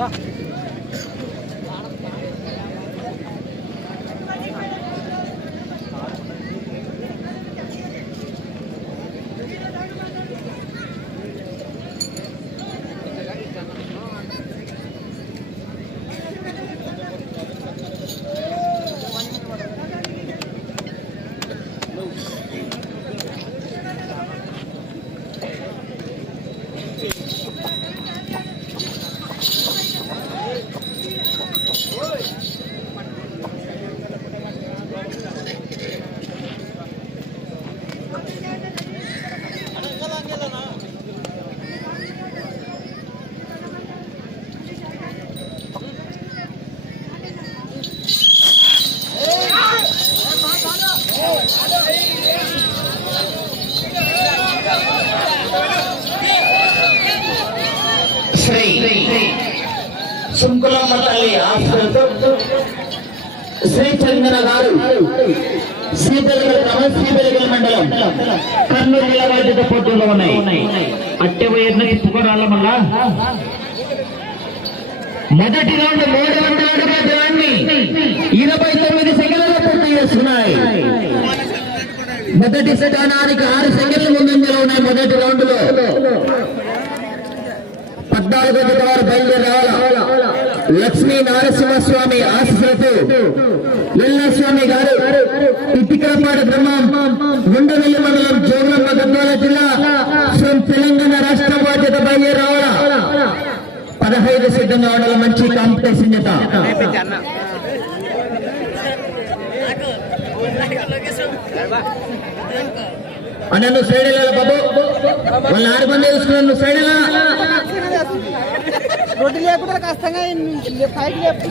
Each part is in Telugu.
శ్రీ తల్లి శ్రీ చందన గారు మండలం కర్నూలు జిల్లా బాధ్యత పోటీలో ఉన్నాయి. అట్టె తిప్పుకోరాళ్ళ మళ్ళా మొదటి రౌండ్ మూడు వందల అడుగుల ఇరవై తొమ్మిది సెకండ్లలో పూర్తి చేస్తున్నాయి. మొదటి స్థానానికి ఆరు సెకండ్ల ముందంజలో ఉన్నాయి. మొదటి రౌండ్లో పద్నాలుగు వారు బయలుదేరి రావాలా? లక్ష్మీ నారసింహస్వామి ఆశీస్సులతో ఎల్లస్వామి గారు ఇటికలపాడు గ్రామం ఉండవెల్లి మండలం జోగులమ్మ గద్వాల జిల్లా ఫ్రం తెలంగాణ రాష్ట్ర బాధ్యత బయ్యే రావాలా? పదహైదు సిద్ధంగా ఉండాలి? మంచి కాంపిటీషన్ చేత. అన్న నువ్వు సైడ్ వెళ్ళాలి బాబు? వాళ్ళు ఆరు మంది వేసుకున్నాను నువ్వు సైడ్ వెళ్ళా రోడ్డు లేకుండా కష్టంగా పైకి లేపు.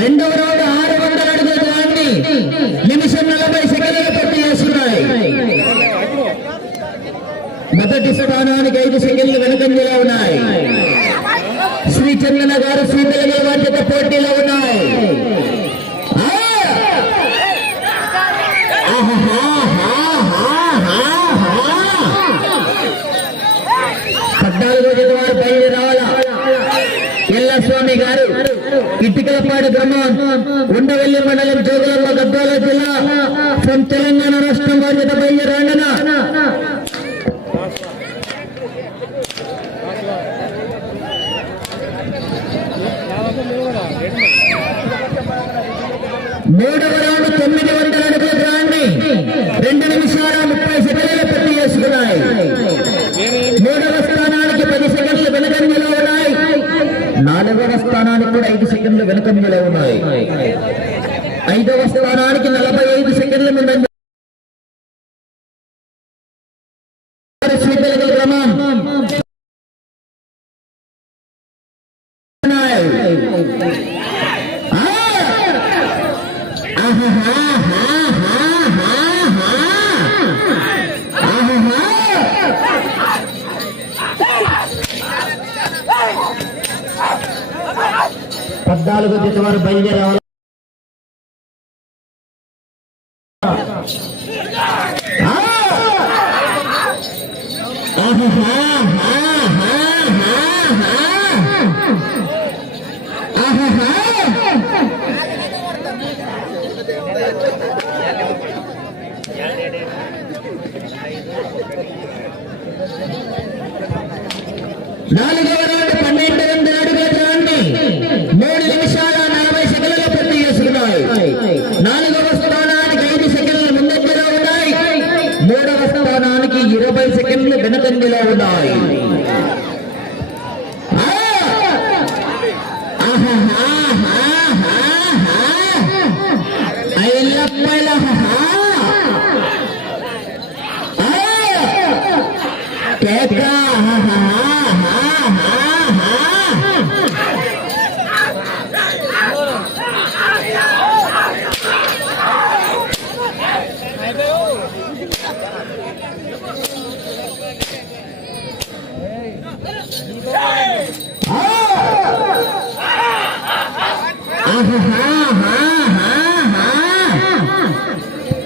రెండవ రౌండ్ ఆరు వందల అడుగుల దాన్ని నిమిషం నలభై సెకండ్లు పూర్తి చేస్తున్నాయి. మొదటి స్థానానికి ఐదు సెకండ్లు వెనుకంజలా ఉన్నాయి. పద్నాలుగో వారు బయలు రావాలా ఎల్లస్వామి గారు ఇటుకలపాడు గ్రామం ఉండవెల్లి మండలం జోగులమ్మ గద్వాల జిల్లా ఫ్రం తెలంగాణ రాష్ట్రం వారి బాధ్యత బయలుదేరాండన మూడవ నాలుగవ స్థానానికి కూడా ఐదు సెకండ్లు వెనుకంజలో ఉన్నాయి ఐదవ స్థానానికి నలభై ఐదు సెకండ్ల ముందంజ పద్నాలుగు జత వారు బయలుదేరాలి నాలుగవ రౌండ్ పన్నెండు వందల అడుగుల దూరాన్ని మూడు నిమిషాల నలభై సెకండ్ల పూర్తి చేసుకున్నాయి నాలుగవ స్థానానికి ఐదు సెకండ్ల ముందంజలో ఉన్నాయి మూడవ స్థానానికి ఇరవై సెకండ్లు వెనుకంజలో ఉన్నాయి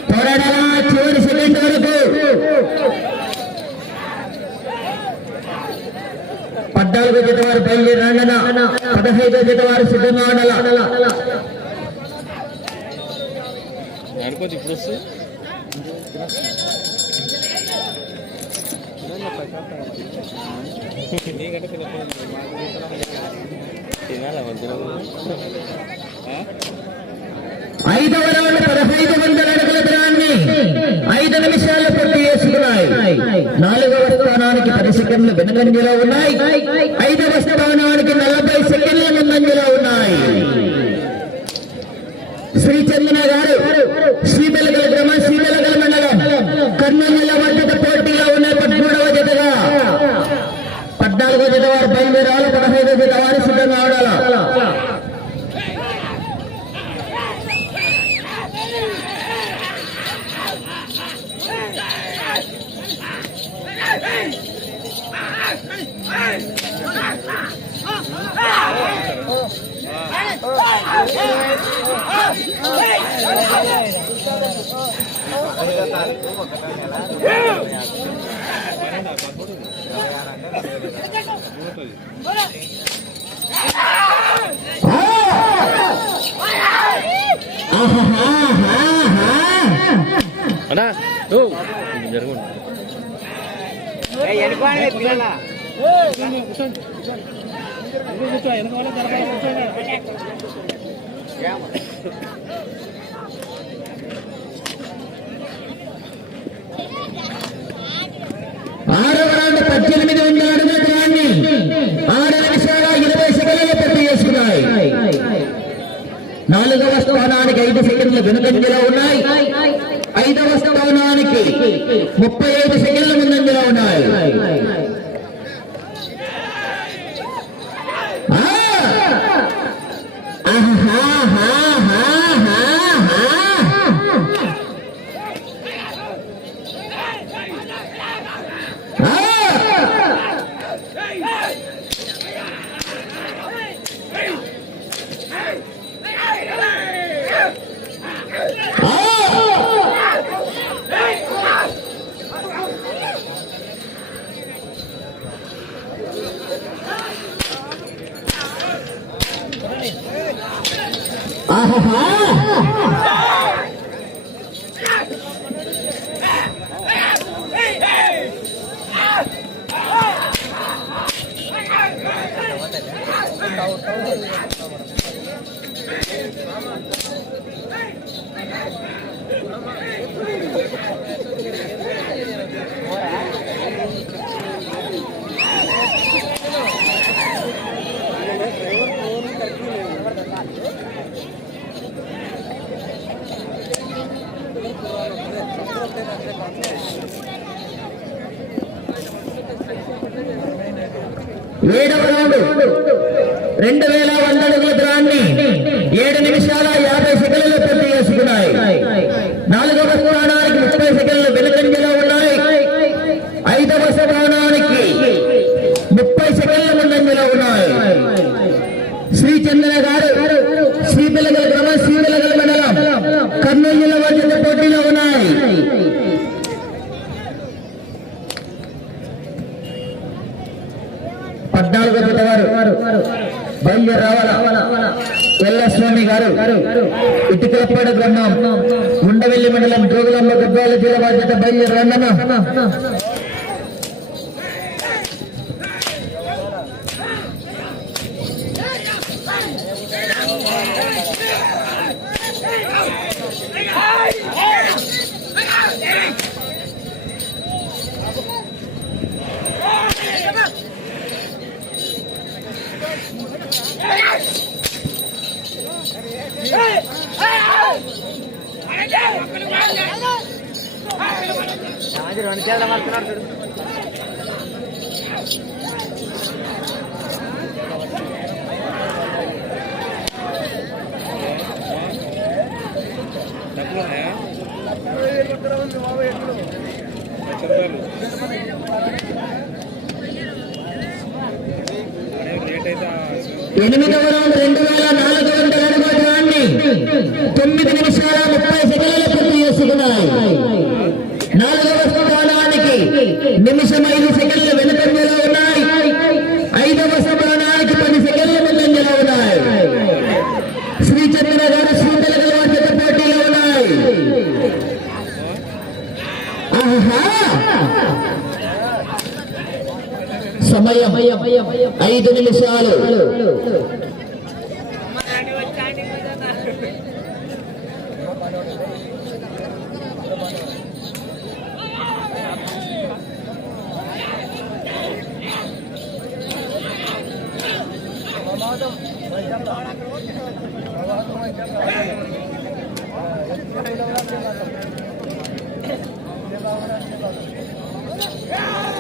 త్వరగా చివరి సెకండ్ వరకు పద్నాలుగో జత వారు బయలుదేరండన పదహైదో జత వారు సిద్ధంగా ఉండాల అనుకోద్ది ఇప్పుడు వస్తే నీకంటే తినాలా మంచిగా ఐదవ రౌండ్ పదహైదు వందల అడుగుల దూరాన్ని ఐదు నిమిషాలు పూర్తి చేసుకున్నాయి. నాలుగవ స్థానానికి పది సెకండ్లు వెనుకంజలో ఉన్నాయి. ఐదవ స్థానానికి నలభై సెకండ్ల ముందంజలో ఉన్నాయి శ్రీ చందన గారు శ్రీబెలగల గ్రామ శ్రీబెలగల మండలం కర్నూలు జిల్లా మద్దత పోటీలో ఉన్నాయి పదమూడవ జతగా పద్నాలుగో జత వారు బయలుదేరాలి పదహైదో జత వారు సిద్ధంగా ఆడాలా అన్నా జరగండి ఆరవ రౌండ్ పద్దెనిమిది వందల అడుగుల దూరాన్ని ఆరు నిమిషాల ఇరవై సెకండ్లు పూర్తి చేసుకున్నాయి నాలుగవ స్థానానికి ఐదు సెకండ్లు వెనుకంజలో ఉన్నాయి. ఐదవ స్థానానికి ముప్పై ఐదు సెకండ్ల ముందంజలో ఉన్నాయి ఆ! ఆహాహాహాహాహా! ఏడవ రౌండ్ రెండు వేల వంద అడుగుల దూరాన్ని ఏడు నిమిషాల యాభై సెకండ్లు పూర్తి చేసుకున్నాయి నాలుగవ స్థానానికి ముప్పై సెకండ్లు వెనుకంజలో ఉన్నాయి. ఐదవ స్థానానికి ముప్పై సెకండ్ల ముందంజలో ఉన్నాయి. శ్రీ చంద్ర గారు శ్రీ పిల్లగల గ్రామ శ్రీ పిల్లగల మండలం కర్నూలు జిల్లా మధ్య పోటీలో ఉన్నాయి. పద్నాలుగో జత వారు బయలుదేరి రావాల? ఎల్లస్వామి గారు ఇటుకలపాడు గ్రామం ఉండవెల్లి మండలం జోగులమ్మ గద్వాల జిల్లా బాధ్యత బయలుదేరి రెండు డబ్బులు ఉన్నాయా లక్ష ఎనిమిదవ రౌండ్ రెండు వేల నాలుగు వందల అడుగుల తొమ్మిది నిమిషాల ముప్పై సెకండ్లు పూర్తి చేసుకున్నాయి నాలుగవ స్థానానికి నిమిషం ఐదు సెకండ్లు వెనుకంజలో ఉన్నాయి. ఐదవ స్థానానికి పది సెకండ్లు ముందంజలో ఉన్నాయి. శ్రీ చంద్ర గారు శ్రీతల గలవార్త పోటీలో ఉన్నాయి. సమయం ఐదు నిమిషాలు. Yeah!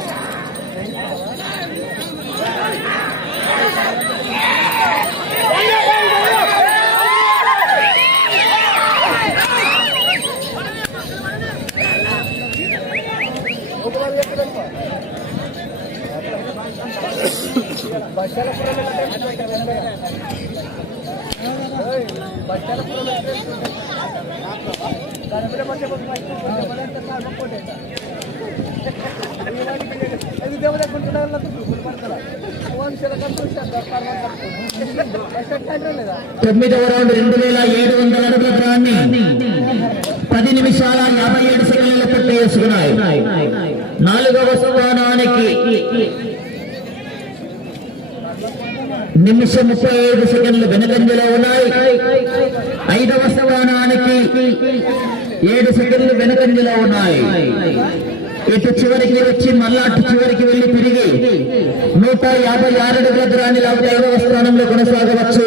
తొమ్మిదవ రౌండ్ రెండు వేల ఏడు వందల అడుగుల దూరాన్ని పది నిమిషాల యాభై ఏడు సెకండ్ల పూర్తి చేసుకున్నాయి. నాలుగవ స్థానానికి నిమిషం ముప్పై ఐదు సెకండ్లు వెనుకంజలో ఉన్నాయి. ఐదవ స్థానానికి ఏడు సెకండ్లు వెనుకంజలో ఉన్నాయి. ఇటు చివరికి వచ్చి మళ్ళా అటు చివరికి వెళ్ళి తిరిగి నూట యాభై ఆరు అడుగుల దూరాన్ని లాగితే ఐదవ స్థానంలో కొనసాగవచ్చు.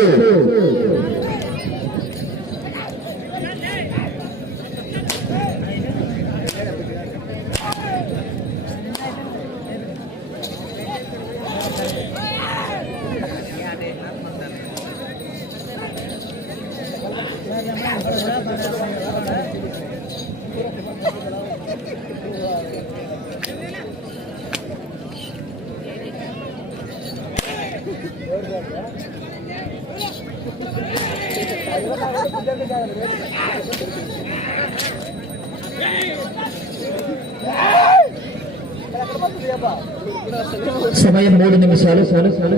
సమయం మూడు నిమిషాలు చాలు చాలు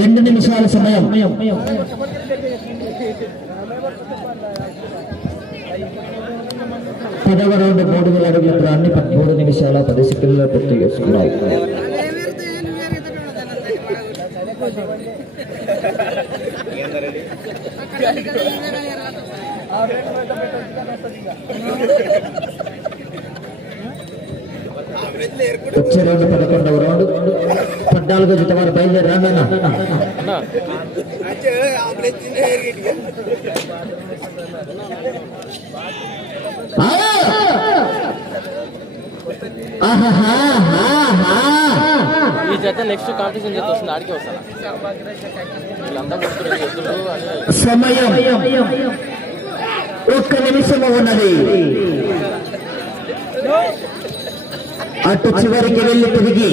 రెండు నిమిషాల సమయం. పదవ రౌండ్ మూడు వేల అడుగుల దూరాన్ని పదమూడు నిమిషాల పది సెకండ్ల పూర్తి చేసుకున్నాయి. వచ్చే రోజు పదకొండవ రౌండ్ పద్నాలుగో జత వారు బయలుదేరి రామేనా ఈ జత నెక్స్ట్ కాంపిటీషన్ జత వస్తుంది. ఆడికే వస్తాను? సమయం. ఒక్క నిమిషము ఉన్నది. అటు చివరికి వెళ్ళి తిరిగి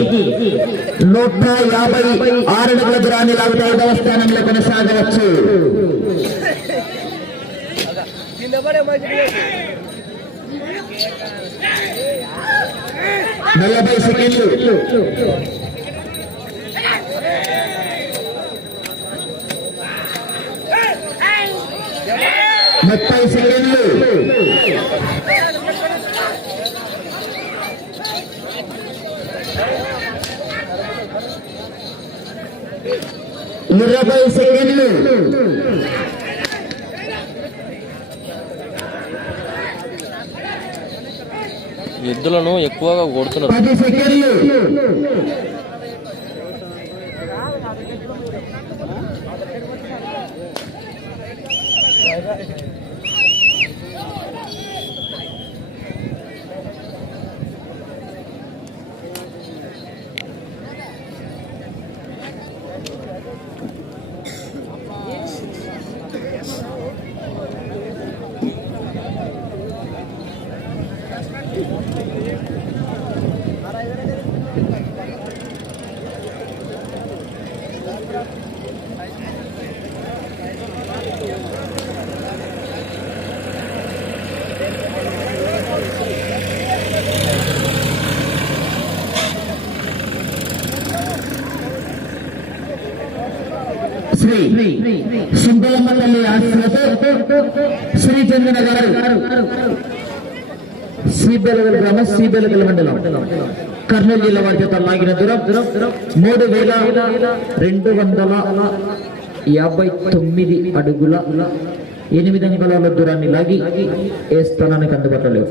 నూట యాభై ఆరు అడుగుల దూరాన్ని లాగితే ఐదవ స్థానంలో కొనసాగవచ్చు. నలభై సెకండ్లు. ముప్పై సెకండ్లు. ఇరవై సెకండ్లు ఎద్దులను ఎక్కువగా కొడుతున్నారు. పది సెకండ్లు. శ్రీ సుబ్బలమ్మ తల్లి ఆశీస్సులతో శ్రీ చంద్రన గారు. శ్రీబెలగల గ్రామ శ్రీబెలగల మండలం. కర్నూలు జిల్లా వారి చేత లాగిన దూరం మూడు వేల రెండు వందల యాభై తొమ్మిది అడుగుల ఎనిమిది అంగుళాల దూరాన్ని లాగి ఏ స్థానానికి అందుబాటులో లేవు.